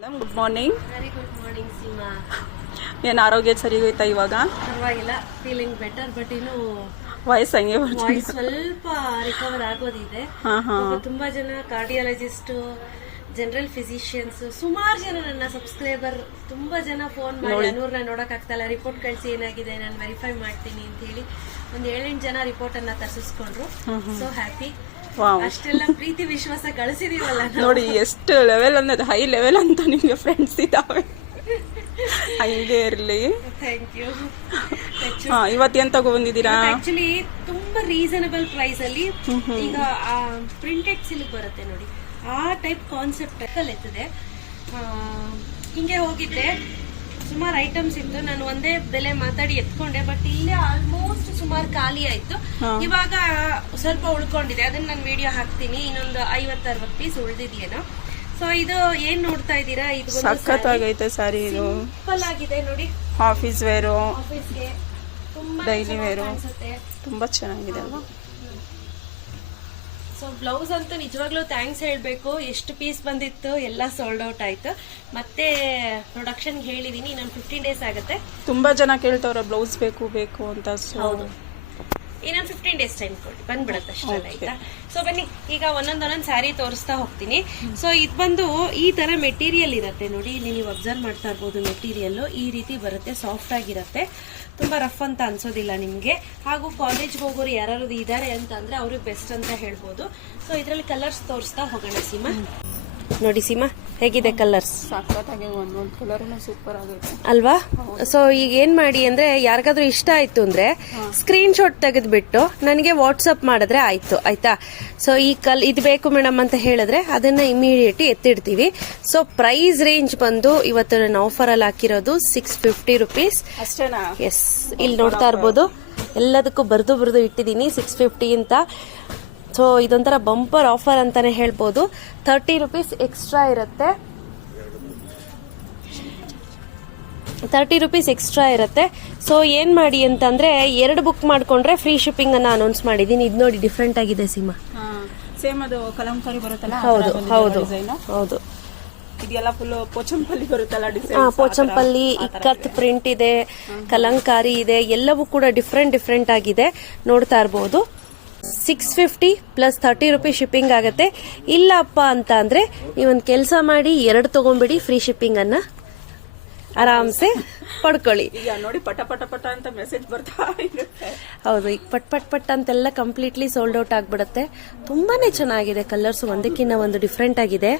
Madam good morning. Very good morning Seema ಏನು ಆರೋಗ್ಯ ಸರಿ ಹೋಯ್ತಾ ಇವಾಗ? ಪರವಾಗಿಲ್ಲ ಫೀಲಿಂಗ್ ಬೆಟರ್ ಬಟ್ ಇನ್ನು ವಯಸ್ಸು ಹಂಗೆ ವಾಯ್ಸ್ ಸ್ವಲ್ಪ ರಿಕವರ್ ಆಗೋದಿದೆ. ಹಾ ಹಾ. ಪಾಪ ತುಂಬಾ ಜನ ಕಾರ್ಡಿಯಾಲಜಿಸ್ಟ್ ಜನರಲ್ ಫಿಸಿಷಿಯನ್ಸ್ ಸುಮಾರು ಜನ ನನ್ನ ಸಬ್ಸ್ಕ್ರೈಬರ್ ತುಂಬಾ ಜನ ಫೋನ್ ಮಾಡಿ ಅನೂರ್ನ ನೋಡಕ್ ಆಗ್ತಾ ರಿಪೋರ್ಟ್ ಕಳಿಸಿ ಏನಾಗಿದೆ ನಾನು ವೆರಿಫೈ ಮಾಡ್ತೀನಿ ಅಂತ ಹೇಳಿ ಒಂದ್ ಏಳೆಂಟು ಜನ ರಿಪೋರ್ಟ್ ಅನ್ನ ತರ್ಸಿಸ್ಕೊಂಡ್ರು. ಸೊ ಹ್ಯಾಪಿ ಅಷ್ಟೆಲ್ಲ ಪ್ರೀತಿ ವಿಶ್ವಾಸ ಗಳಿಸಿದೀವಲ್ಲ ನೋಡಿ ಎಷ್ಟು ಲೆವೆಲ್ ಅನ್ನೋದು ಹೈ ಲೆವೆಲ್ ಅಂತ ನಿಮ್ಗೆ ಫ್ರೆಂಡ್ಸ್ ಇದ್ದಾವೆ ಹಂಗೆ ಇರ್ಲಿ. ಥ್ಯಾಂಕ್ ಯು ಹಾ ಇವತ್ತೇನು ತಗೊಬಂದಿದ್ದೀರಾ ಆಕ್ಚುಲಿ ತುಂಬಾ ರೀಸನಬಲ್ ಪ್ರೈಸ್ ಅಲ್ಲಿ ಈಗ ಪ್ರಿಂಟೆಡ್ ಸಿಲ್ಕ್ ಬರುತ್ತೆ ನೋಡಿ. ಆ ಟೈಪ್ ಕಾನ್ಸೆಪ್ಟ್ ಹಿಂಗೆ ಹೋಗಿದ್ದೆ ಸುಮಾರು ಐಟಮ್ಸ್ ಇತ್ತು. ನಾನು ಒಂದೇ ಬೆಲೆ ಮಾತಾಡಿ ಎತ್ಕೊಂಡೆ ಬಟ್ ಇಲ್ಲೇ ಆಲ್ಮೋಸ್ಟ್ ಸುಮಾರು ಖಾಲಿ ಆಯ್ತು. ಇವಾಗ ಸ್ವಲ್ಪ ಉಳ್ಕೊಂಡಿದೆ. ಅದನ್ನ ನಾನು ವಿಡಿಯೋ ಹಾಕ್ತೀನಿ. ಇನ್ನೊಂದು ಐವತ್ತು ಅರವತ್ತು ಪೀಸ್ ಉಳ್ದಿದ್ಯೇನೋ. ಸೊ ಇದು ಏನ್ ನೋಡ್ತಾ ಇದ್ದೀರಾ? ಇದು ಸಖತ್ತಾಗೈತೆ ಸಾರಿ ಇದು. ಸಿಂಪಲ್ ಆಗಿದೆ ನೋಡಿ. ಆಫೀಸ್ ವೇರು ಆಫೀಸ್ಗೆ ತುಂಬಾ ಡೈಲಿ ವೇರು ತುಂಬಾ ಚೆನ್ನಾಗಿದೆ ಅಲ್ವಾ ಸೊ ಬ್ಲೌಸ್ ಅಂತೂ ನಿಜವಾಗ್ಲೂ ಥ್ಯಾಂಕ್ಸ್ ಹೇಳಬೇಕು. ಎಷ್ಟು ಪೀಸ್ ಬಂದಿತ್ತು ಎಲ್ಲ ಸೋಲ್ಡ್ ಔಟ್ ಆಯ್ತು. ಮತ್ತೆ ಪ್ರೊಡಕ್ಷನ್ಗೆ ಹೇಳಿದ್ದೀನಿ ಇನ್ನೊಂದು ಫಿಫ್ಟೀನ್ ಡೇಸ್ ಆಗುತ್ತೆ. ತುಂಬ ಜನ ಕೇಳ್ತವ್ರೆ ಬ್ಲೌಸ್ ಬೇಕು ಬೇಕು ಅಂತ. ಸೊ ಹೌದು. ಇನ್ನೊಂದು ಫಿಫ್ಟೀನ್ ಡೇಸ್ ಟೈಮ್ ಕೊಡಿ. ಬಂದ್ಬಿಡುತ್ತೆ ಅಷ್ಟೇ ಆಯ್ತಾ? ಸೊ ಬನ್ನಿ ಈಗ ಒಂದೊಂದ್ ಒಂದೊಂದ್ ಸ್ಯಾರಿ ತೋರಿಸ್ತಾ ಹೋಗ್ತೀನಿ. ಸೊ ಇದು ಬಂದು ಈ ತರ ಮೆಟೀರಿಯಲ್ ಇರುತ್ತೆ ನೋಡಿ. ಇಲ್ಲಿ ನೀವು ಅಬ್ಸರ್ವ್ ಮಾಡ್ತಾ ಇರ್ಬೋದು ಮೆಟೀರಿಯಲ್ ಈ ರೀತಿ ಬರುತ್ತೆ ಸಾಫ್ಟ್ ಆಗಿರುತ್ತೆ. ತುಂಬಾ ರಫ್ ಅಂತ ಅನ್ಸೋದಿಲ್ಲ ನಿಮ್ಗೆ. ಹಾಗೂ ಕಾಲೇಜ್ಗೆ ಹೋಗೋರು ಯಾರು ಇದ್ದಾರೆ ಅಂತ ಅಂದ್ರೆ ಅವ್ರಿಗೆ ಬೆಸ್ಟ್ ಅಂತ ಹೇಳ್ಬೋದು. ಸೊ ಇದರಲ್ಲಿ ಕಲರ್ಸ್ ತೋರಿಸ್ತಾ ಹೋಗೋಣ ಸೀಮಾ. ನೋಡಿ ಸೀಮಾ ಹೇಗಿದೆ ಕಲರ್ಸ್ ಸಖತ್ತಾಗಿ ಒಂದೊಂದು ಕಲರ್ನು ಸೂಪರ್ ಆಗೈತೆ ಅಲ್ವಾ? ಸೊ ಈಗ ಏನ್ ಮಾಡಿ ಅಂದ್ರೆ ಯಾರಿಗಾದ್ರೂ ಇಷ್ಟ ಆಯ್ತು ಅಂದ್ರೆ ಸ್ಕ್ರೀನ್ ಶಾಟ್ ತೆಗೆದ್ಬಿಟ್ಟು ನನಗೆ ವಾಟ್ಸಪ್ ಮಾಡಿದ್ರೆ ಆಯ್ತು ಆಯ್ತಾ? ಸೊ ಈ ಕಲ್ ಇದು ಬೇಕು ಮೇಡಮ್ ಅಂತ ಹೇಳಿದ್ರೆ ಅದನ್ನ ಇಮಿಡಿಯೇಟ್ ಎತ್ತಿಡ್ತೀವಿ. ಸೊ ಪ್ರೈಸ್ ರೇಂಜ್ ಬಂದು ಇವತ್ತು ನಾನು ಆಫರ್ ಅಲ್ಲಿ ಹಾಕಿರೋದು ಸಿಕ್ಸ್ ಫಿಫ್ಟಿ ರುಪೀಸ್ ಎಸ್ ಇಲ್ಲಿ ನೋಡ್ತಾ ಇರ್ಬೋದು. ಎಲ್ಲದಕ್ಕೂ ಬರೆದು ಬರೆದು ಇಟ್ಟಿದ್ದೀನಿ ಸಿಕ್ಸ್ ಫಿಫ್ಟಿ ಅಂತ. ಸೊ ಇದೊಂಥರ ಬಂಪರ್ ಆಫರ್ ಅಂತಾನೆ ಹೇಳ್ಬೋದು. ತರ್ಟಿ ರುಪೀಸ್ ಎಕ್ಸ್ಟ್ರಾ ಇರುತ್ತೆ. ತರ್ಟಿ ರುಪೀಸ್ ಎಕ್ಸ್ಟ್ರಾ ಇರುತ್ತೆ. ಸೊ ಏನ್ ಮಾಡಿ ಅಂತಂದ್ರೆ ಎರಡು ಬುಕ್ ಮಾಡ್ಕೊಂಡ್ರೆ ಫ್ರೀ ಶಿಪ್ಪಿಂಗ್ ಅನ್ನ ಅನೌನ್ಸ್ ಮಾಡಿದೀನಿ. ಇದು ನೋಡಿ ಡಿಫ್ರೆಂಟ್ ಆಗಿದೆ ಸಿಮಾ. ಸೇಮ್ ಅದು ಕಲಂಕಾರಿ ಬರುತ್ತಲ್ಲ ಹೌದು ಹೌದು. ಹೌದು. ಇದೆಲ್ಲ ಫುಲ್ ಪೋಚಂಪಲ್ಲಿ ಬರುತ್ತಲ್ಲ ಡಿಸೈನ್ ಪೋಚಂಪಲ್ಲಿ ಇಕ್ಕತ್ ಪ್ರಿಂಟ್ ಇದೆ ಕಲಂಕಾರಿ ಇದೆ ಎಲ್ಲವೂ ಕೂಡ ಡಿಫ್ರೆಂಟ್ ಡಿಫ್ರೆಂಟ್ ಆಗಿದೆ. ನೋಡ್ತಾ ಇರ್ಬೋದು. Six fifty plus thirty rupees shipping ಆಗುತ್ತೆ. ಇಲ್ಲಪ್ಪ ಅಂತ ಅಂದ್ರೆ ನೀವೊಂದು ಕೆಲಸ ಮಾಡಿ ಎರಡು ತಗೊಂಬಿಡಿ ಫ್ರೀ ಶಿಪ್ಪಿಂಗ್ ಅನ್ನ ಆರಾಮ್ಸೆ ಪಡ್ಕೊಳ್ಳಿ. ಈಗ ನೋಡಿ ಪಟ ಪಟ ಪಟ ಅಂತ ಮೆಸೇಜ್ ಬರ್ತಾ ಹೌದು ಈಗ ಪಟ್ ಪಟ್ ಪಟ್ ಅಂತೆಲ್ಲ ಕಂಪ್ಲೀಟ್ಲಿ ಸೋಲ್ಡ್ ಔಟ್ ಆಗ್ಬಿಡುತ್ತೆ. ತುಂಬಾನೇ ಚೆನ್ನಾಗಿದೆ ಕಲರ್ಸ್ ಒಂದಕ್ಕಿಂತ ಒಂದು ಡಿಫ್ರೆಂಟ್ ಆಗಿದೆ.